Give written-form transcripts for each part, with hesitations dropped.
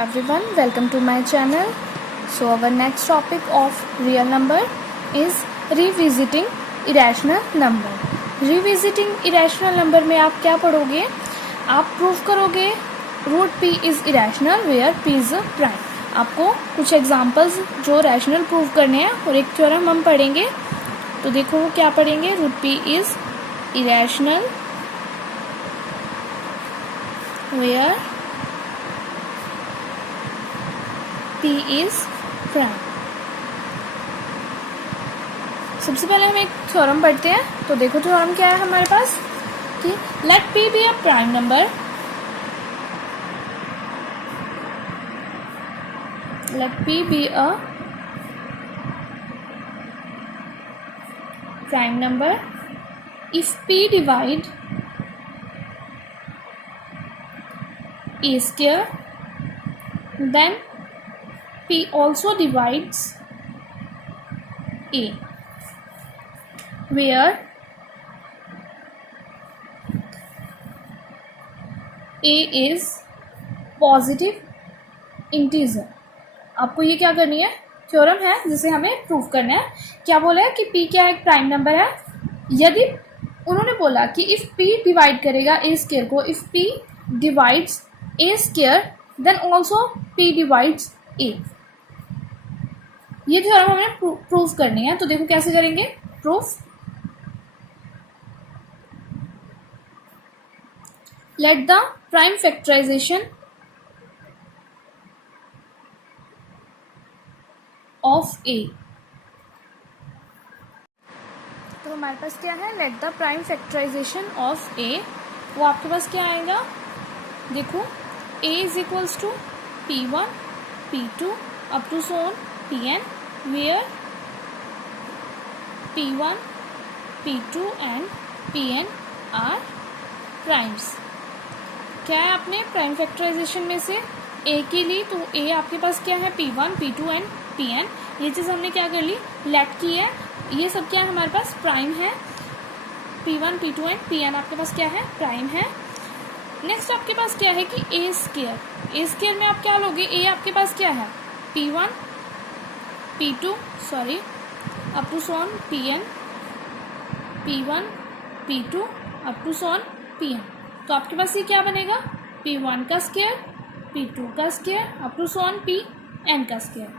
everyone, welcome to my channel. So our next topic of real number is revisiting irrational number. Revisiting irrational number में आप क्या पढ़ोगे? आप proof करोगे root p is irrational where p is a prime. आपको कुछ examples जो rational proof करने हैं और एक थ्योरम हम पढ़ेंगे. तो देखो वो क्या पढ़ेंगे. Root p is irrational where p is prime. सबसे पहले हम एक थ्योरम पढ़ते हैं. तो देखो थ्योरम क्या है हमारे पास कि let p be a prime number. Let p be a prime number if p divide a square then p also divides a where a is positive integer. आपको ये क्या करनी है, थ्योरम है जिसे हमें प्रूफ करना है. क्या बोला है कि p क्या एक प्राइम नंबर है. यदि उन्होंने बोला कि इफ p डिवाइड करेगा a स्क्वायर को, if p divides a square then also p divides a. ये थ्योरम हमें प्रूफ करनी है. तो देखो कैसे करेंगे proof. Let the prime factorisation of a. तो हमारे पास क्या है, let the prime factorisation of a. वो आपके पास क्या आएगा, देखो a is equals to p1 p2 up to so on pn where p1 p2 and pn are primes. क्या है, आपने प्राइम फैक्टराइजेशन में से a की ली तो a आपके पास क्या है p1 p2 एंड pn. ये चीज़ हमने क्या कर ली, लेट की है. ये सब क्या है हमारे पास प्राइम है. p1 p2 एंड pn आपके पास क्या है, प्राइम है. नेक्स्ट आपके पास क्या है कि a स्क्वायर. a स्क्वायर में आप क्या लोगे, a आपके पास क्या है p1 p2 sorry up to so on pn p1 p2 up to so on pn. तो आपके पास ये क्या बनेगा, p1 का स्क्वायर p2 का square up to so on pn का square.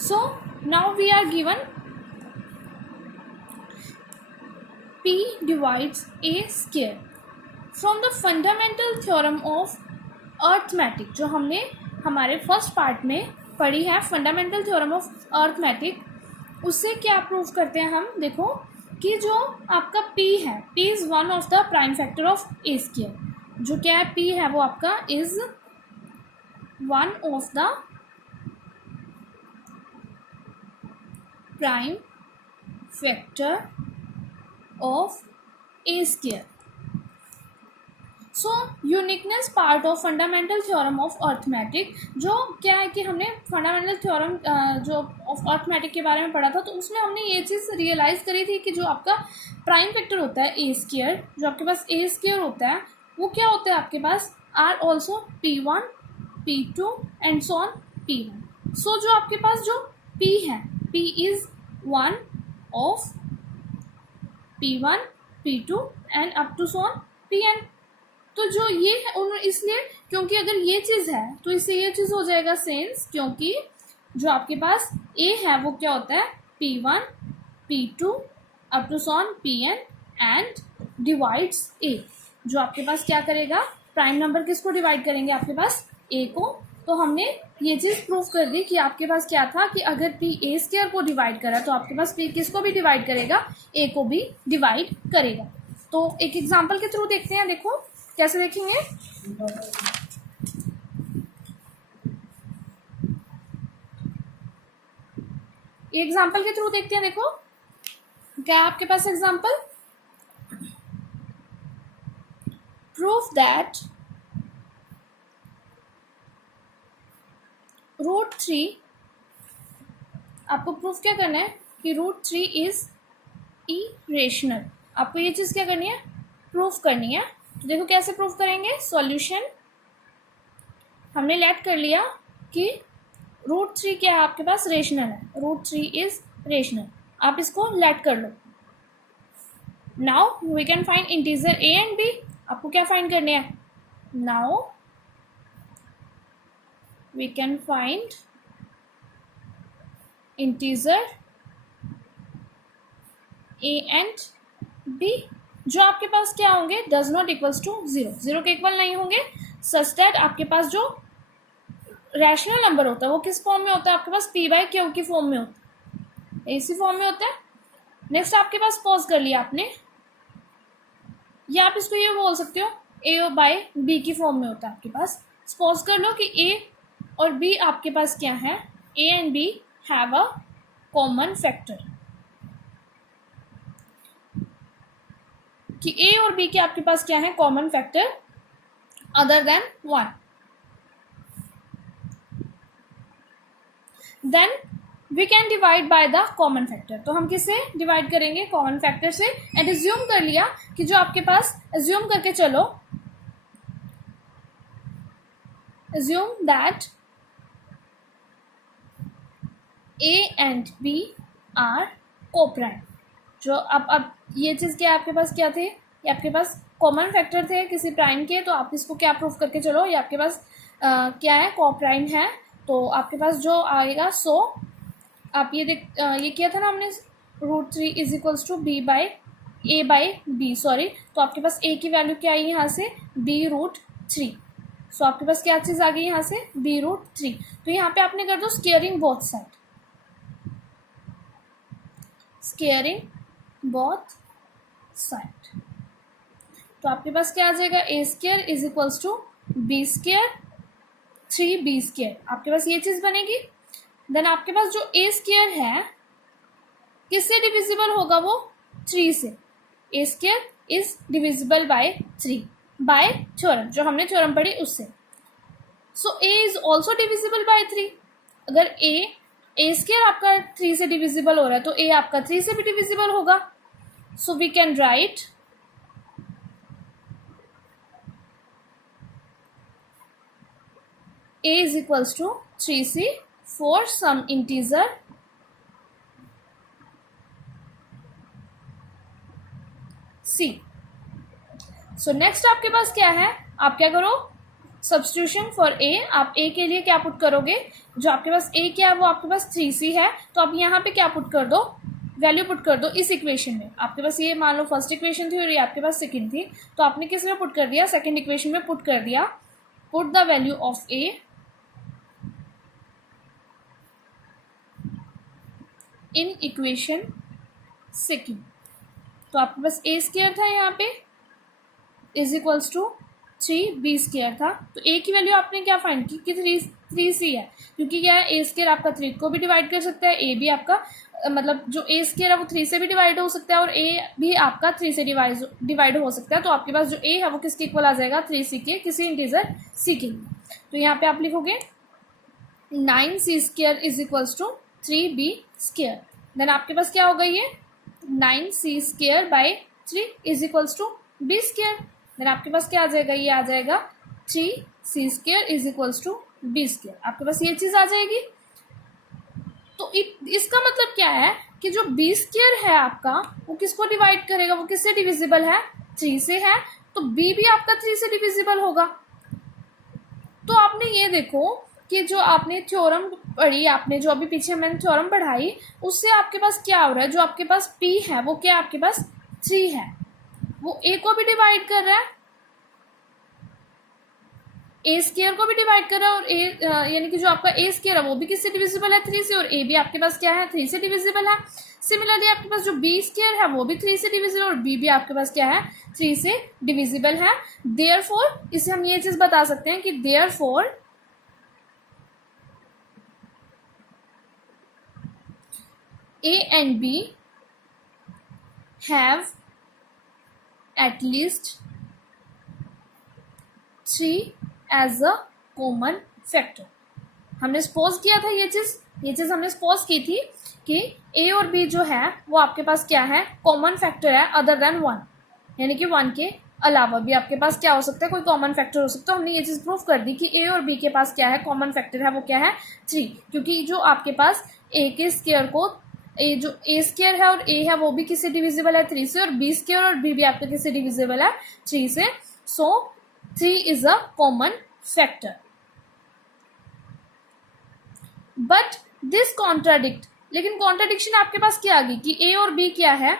So now we are given p divides a square from the fundamental theorem of arithmetic जो हमने हमारे फर्स्ट पार्ट में पढ़ी है. फंडामेंटल थ्योरम ऑफ अर्थमेटिक, उससे क्या प्रूव करते हैं हम. देखो कि जो आपका p है, p is one of the prime factor of a square. जो क्या है p है वो आपका is one of the prime factor of a square. So uniqueness part of fundamental theorem of arithmetic. जो क्या है कि हमने फंडामेंटल थ्योरम जो ऑफ अर्थमेटिक के बारे में पढ़ा था, तो उसमें हमने ये चीज़ रियलाइज़ करी थी कि जो आपका प्राइम फैक्टर होता है ए स्क्वायर, जो आपके पास ए स्क्वायर होता है वो क्या होता है आपके पास are also p1 p2 and so on p1. So जो आपके पास जो p है, p is one of p1 p2 and up to so on pn. तो जो ये है इसलिए क्योंकि अगर ये चीज़ है तो इससे ये चीज़ हो जाएगा सेंस, क्योंकि जो आपके पास a है वो क्या होता है p1 p2 up to so pn and divides a. जो आपके पास क्या करेगा, प्राइम नंबर किसको डिवाइड करेंगे, आपके पास a को. तो हमने ये चीज़ प्रूफ कर दी कि आपके पास क्या था कि अगर p a स्क्वायर को डिवाइड करा तो आपके पास p किसको भी डिवाइड करेगा, a को भी डिवाइड करेगा. तो एक एग्जाम्पल के थ्रू देखते हैं. देखो कैसे देखेंगे. एग्जाम्पल के थ्रू देखते हैं. देखो क्या आपके पास एग्जाम्पल. Proof that root 3. आपको प्रूफ क्या करना है कि रूट 3 इज इरेशनल. आपको ये चीज़ क्या करनी है, प्रूफ करनी है. तो देखो कैसे प्रूफ करेंगे. सॉल्यूशन हमने लेट कर लिया कि √3 क्या है आपके पास, रेशनल है, √3 इज रेशनल, आप इसको लेट कर लो। Now we can find integer a and b, आपको क्या फाइंड करने हैं, now we can find integer a and b, जो आपके पास क्या होंगे, डज नॉट इक्वल्स टू 0, 0 के इक्वल नहीं होंगे, सच दैट आपके पास जो रैशनल नंबर होता है वो किस फॉर्म में होता है आपके पास, p/q की फॉर्म में होता है, इसी फॉर्म में होता है। नेक्स्ट आपके पास पॉज कर लिया आपने, या आप इसको ये बोल सकते हो a/b की फॉर्म में होता है आपके पास। सपोज कर लो कि a और b आपके पास क्या है, a and b have a common factor, कि a और b के आपके पास क्या है, common factor other than 1, then we can divide by the common factor. तो हम किससे डिवाइड करेंगे, कॉमन फैक्टर से। एंड एज्यूम कर लिया कि जो आपके पास, एज्यूम करके चलो, assume that a and b are coprime. जो अब ये चीज़ क्या आपके पास क्या थे, ये आपके पास कॉमन फैक्टर थे किसी प्राइम के, तो आप इसको क्या प्रूफ करके चलो, ये आपके पास क्या है, कोप्राइम है। तो आपके पास जो आएगा, सो आप ये ये किया था ना हमने, √3 is equals to a/b, sorry, तो आपके पास a की वैल्यू क्या आई यहाँ से, b√3, सो आपके पास क्या चीज़ आ गई यहाँ से, b√3। तो यहाँ पे आपने कर दो squaring both side, squaring both side, तो आपके पास क्या आ जाएगा, a² is equals to b², 3b², आपके पास ये चीज़ बनेगी। देन आपके पास जो a² है किससे डिविजिबल होगा, वो 3 से, a² is divisible by 3 bye theorem, जो हमने थ्योरम पढ़ी उससे। सो a is also divisible by 3, अगर a² आपका 3 से डिविजिबल हो रहा है तो a आपका 3 से भी डिविजिबल होगा। So we can write a is equals to 3c for some integer c। So next आपके पास क्या है, आप क्या करो, सब्स्टिट्यूशन फॉर a, आप a के लिए क्या पुट करोगे, जो आपके पास a क्या है वो आपके पास 3c है, तो आप यहाँ पे क्या पुट कर दो, वैल्यू पुट कर दो इस इक्वेशन में। आपके पास ये मान लो फर्स्ट इक्वेशन थी और ये आपके पास सेकंड थी, तो आपने किस में पुट कर दिया, सेकंड इक्वेशन में पुट कर दिया, put the value of a in equation second. तो आपके पास a² था यहाँ पे इज इक्वल्स टू 3b² था, तो a की वैल्यू आपने क्या फाइंड की कि 3c है, क्योंकि क्या है, a² आपका 3 को भी डिवाइड कर सकता है, a भी आपका मतलब जो a² है वो 3 से भी डिवाइड हो सकता है और a भी आपका 3 से डिवाइड हो सकता है। तो आपके पास जो a है वो किसके इक्वल आ जाएगा, 3c के, किसी इंटीजर c के लिए। तो यहाँ पे आप लिखोगे 9c² is equals to 3b², then आपके पास क्या होगा, ये 9c² by 3 is equals to b², then आपके पास क्या आ जाएगा, ये आ जाएगा 3c² is equals to b², आपके पास ये चीज़ आ जाएगी। तो इसका मतलब क्या है कि जो b² है आपका वो किसको डिवाइड करेगा, वो किससे डिविजिबल है, 3 से है, तो b भी आपका 3 से डिविजिबल होगा। तो आपने ये देखो कि जो आपने थ्योरम पढ़ी, आपने जो अभी पीछे मैंने थ्योरम पढ़ाई, उससे आपके पास क्या हो रहा है, जो आपके पास p है वो क्या आपके पास 3 है, वो a को भी डिवाइड कर रहा है, a² को भी डिवाइड कर रहा है, और a यानी कि जो आपका a² है वो भी किससे डिविजिबल है, 3 से, और a भी आपके पास क्या है, 3 से डिविजिबल है। सिमिलरली आपके पास जो b² है वो भी 3 से डिविजिबल, और b भी आपके पास क्या है, 3 से डिविजिबल है। देयरफॉर इसे हम ये चीज बता सकते हैं कि therefore a and b have at least 3 as a common factor। हमने सपोज किया था ये चीज हमने सपोज की थी कि a और b जो है वो आपके पास क्या है, कॉमन फैक्टर है अदर देन 1, यानी कि 1 के अलावा भी आपके पास क्या हो सकता है, कोई कॉमन फैक्टर हो सकता है। हमने ये चीज़ प्रूव कर दी कि ए और बी के पास क्या है, कॉमन फैक्टर है, वो क्या है 3, क्योंकि जो आपके पास ए के स्क्वायर को जो ए स्क्वायर है और ए है वो भी किससे डिविजिबल है 3 से, और बी स्क्वायर और बी भी आपका किससे डिविजिबल है 3 से। सो 3 is a common factor. But this contradict, लेकिन कॉन्ट्राडिक्शन आपके पास क्या आ गई कि ए और बी क्या है,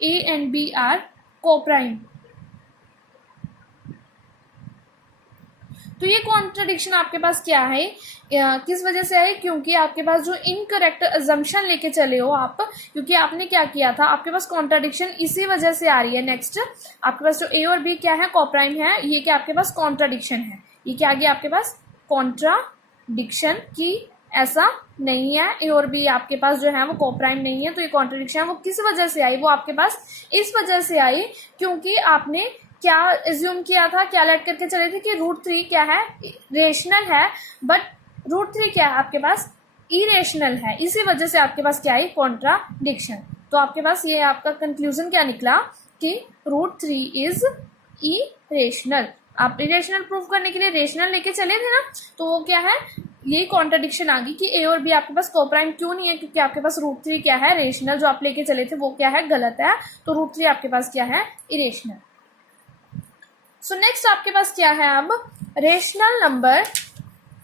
A and B are coprime. तो ये कॉन्ट्रडिक्शन आपके पास क्या है, किस वजह से है, क्योंकि आपके पास जो इनकरेक्ट अजम्पशन लेके चले हो आप, क्योंकि आपने क्या किया था, आपके पास कॉन्ट्रडिक्शन इसी वजह से आ रही है। नेक्स्ट आपके पास जो ए और बी क्या है कोप्राइम है, ये क्या आपके पास कॉन्ट्रडिक्शन है, ये क्या आ गया आपके पास कॉन्ट्राडिक्शन की ऐसा नहीं है, ए और बी आपके पास जो है वो कोप्राइम नहीं है। तो ये कॉन्ट्रडिक्शन है वो किस वजह से आई, वो आपके पास इस वजह से आई क्योंकि आपने क्या एज्यूम किया था, क्या लेट करके चले थे कि √3 क्या है, रेशनल है, बट √3 क्या है आपके पास इरेशनल है। इसी वजह से आपके पास क्या है कॉन्ट्राडिक्शन। तो आपके पास ये आपका कंक्लूजन क्या निकला कि √3 इज इरेशनल। आप इरेशनल प्रूव करने के लिए रेशनल लेके चले थे ना, तो वो क्या है, यही कॉन्ट्रडिक्शन आ गई कि ए और बी आपके पास कोप्राइम क्यों नहीं है, क्योंकि आपके पास √3 क्या है रेशनल, जो आप लेके चले थे वो क्या है गलत है। तो √3 आपके पास क्या है इरेशनल। सो नेक्स्ट आपके पास क्या है अब rational number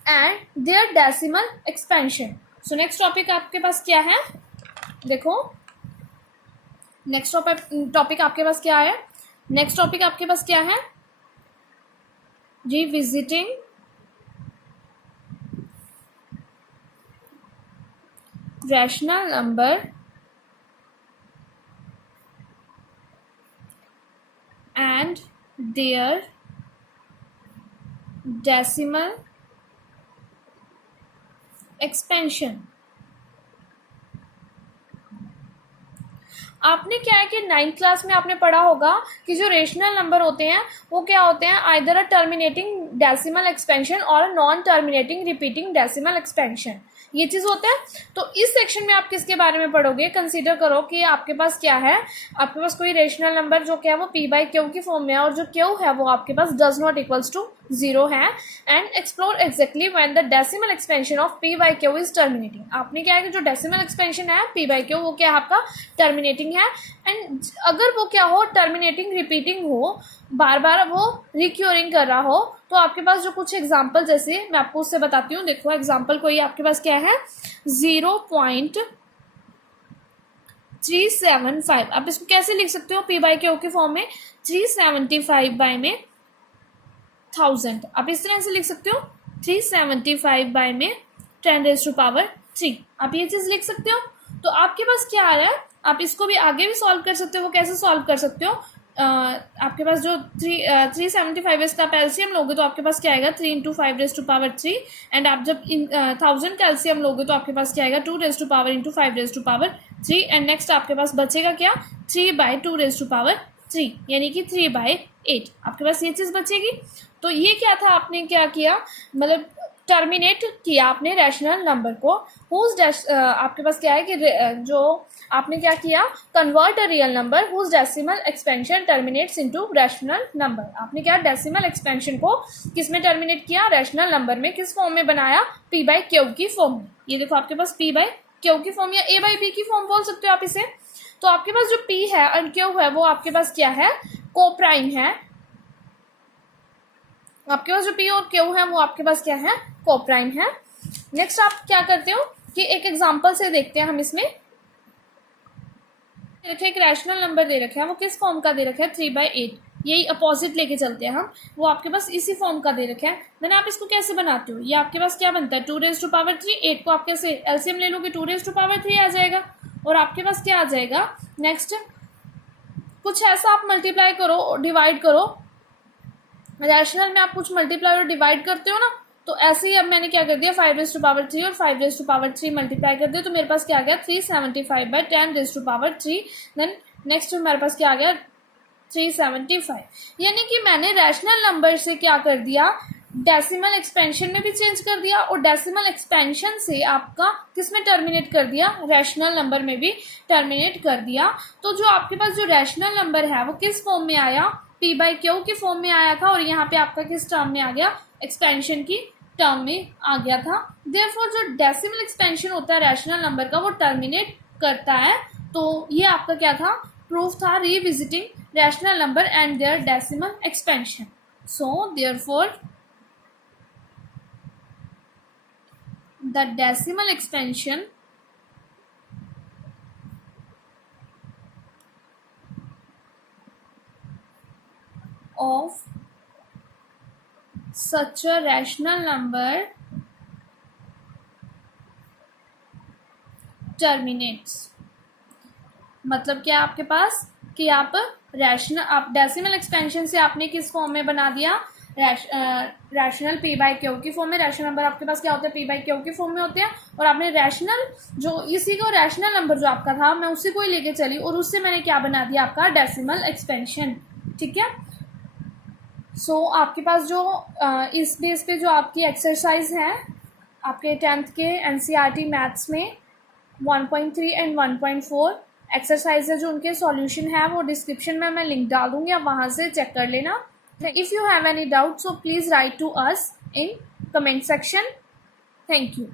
and their decimal expansion. So next topic आपके पास क्या है, देखो नेक्स्ट टॉपिक आपके पास क्या है, नेक्स्ट टॉपिक आपके पास क्या है, revisiting rational number and their decimal expansion. आपने क्या है कि 9th क्लास में आपने पढ़ा होगा कि जो रेशनल नंबर होते हैं वो क्या होते हैं, either a terminating decimal expansion और non terminating repeating decimal expansion, ये चीज होता है। तो इस सेक्शन में आप किसके बारे में पढ़ोगे, कंसीडर करो कि आपके पास क्या है, आपके पास कोई रेशनल नंबर जो क्या है वो p/q की फॉर्म में है, और जो q है वो आपके पास डज नॉट इक्वल्स टू 0 है, and explore exactly when the decimal expansion of p/q is terminating. आपने क्या है कि जो डेसिमल एक्सपेंशन है p/q वो क्या है आपका टर्मिनेटिंग है, एंड अगर वो क्या हो टर्मिनेटिंग रिपीटिंग हो, बार बार वो रिक्योरिंग कर रहा हो, तो आपके पास जो कुछ एग्जाम्पल जैसे मैं आपको उससे बताती हूँ। देखो एग्जाम्पल कोई आपके पास क्या है 0.375, आप इसको कैसे लिख सकते हो p/q के फॉर्म में 375 बाय में 1000, आप इस तरह से लिख सकते हो 375 बाय में 10⁻3, आप ये चीज लिख सकते हो। तो आपके पास क्या आ रहा है, आप इसको भी आगे भी सॉल्व कर सकते हो। वो कैसे सॉल्व कर सकते हो, आपके पास जो 375 है इसका एलसीएम लोगे तो आपके पास क्या आएगा 3 × 5⁻3, एंड आप जब 1000 का एलसीएम लोगे तो आपके पास क्या आएगा 2 × 5⁻3, एंड नेक्स्ट आपके पास बचेगा क्या 3/2 यानी कि 3/8, आपके पास ये चीज बचेगी। तो ये क्या था, आपने क्या किया, मतलब टर्मिनेट किया आपने रैशनल नंबर को, आपके पास क्या है कि जो आपने क्या किया convert a real number whose decimal expansion terminates into rational number. आपने क्या डेसिमल एक्सपेंशन को किस में टर्मिनेट किया, रैशनल नंबर में। किस फॉर्म में बनाया, p/q की फॉर्म में। ये देखो आपके पास p/q की फॉर्म या a/b की फॉर्म बोल सकते हो आप इसे। तो आपके पास जो p है और q है वो आपके पास क्या है कोप्राइम है, आपके पास जो p और q है वो आपके पास क्या है कोप्राइम है। नेक्स्ट आप क्या करते हो कि एक एग्जांपल से देखते हैं हम। इसमें एक रैशनल नंबर दे रखा है, वो किस फॉर्म का दे रखा है 3/8, यही अपोजिट लेके चलते हैं हम, वो आपके पास इसी फॉर्म का दे रखा है। देन आप इसको कैसे बनाते हो, ये आपके पास क्या बनता है 2⁻3, 8 को आप कैसे एलसीएम ले लोगे 2⁻3 आ जाएगा, और आपके पास क्या आ जाएगा नेक्स्ट कुछ ऐसा आप मल्टीप्लाई करो डिवाइड करो, रैशनल में आप कुछ मल्टीप्लाई और डिवाइड करते हो ना, तो ऐसे ही अब मैंने क्या कर दिया 5⁻3 और 5⁻3 मल्टीप्लाई कर दिया, तो मेरे पास क्या आ गया 375/10⁻3। देन नेक्स्ट मेरे पास क्या आ गया 375, यानी कि मैंने रैशनल नंबर से क्या कर दिया डेसिमल एक्सपेंशन में भी चेंज कर दिया, और डेसिमल एक्सपेंशन से आपका किस में टर्मिनेट कर दिया रैशनल नंबर में भी टर्मिनेट कर दिया। तो जो आपके पास जो रैशनल नंबर है वो किस फॉर्म में आया p/q की फॉर्म में आया था और यहाँ पे आपका किस टर्म में आ गया, एक्सपेंशन की टर्म में आ गया था। देयरफॉर जो डेसिमल एक्सपेंशन होता है रैशनल नंबर का वो टर्मिनेट करता है। तो ये आपका क्या था, प्रूफ था revisiting rational number and their decimal expansion. So therefore the decimal expansion of such a rational number terminates। मतलब क्या आपके पास कि आप डेसिमल एक्सपेंशन से आपने किस फॉर्म में बना दिया, रैशनल p/q की फॉर्म में। रैशनल नंबर आपके पास क्या होते हैं, p/q की फॉर्म में होते हैं, और आपने रैशनल जो इसी को रैशनल नंबर जो आपका था मैं उसी को ही लेके चली और उससे मैंने क्या बना दिया, आपका डेसिमल एक्सपेंशन। ठीक है। सो आपके पास जो इस बेस पे जो आपकी एक्सरसाइज है आपके 10th के NCERT मैथ्स में 1.3 एंड 1.4 एक्सरसाइज है, जो उनके सॉल्यूशन है वो डिस्क्रिप्शन में मैं लिंक डाल दूंगी, आप वहाँ से चेक कर लेना। If you have any doubts, so please write to us in comment section. Thank you.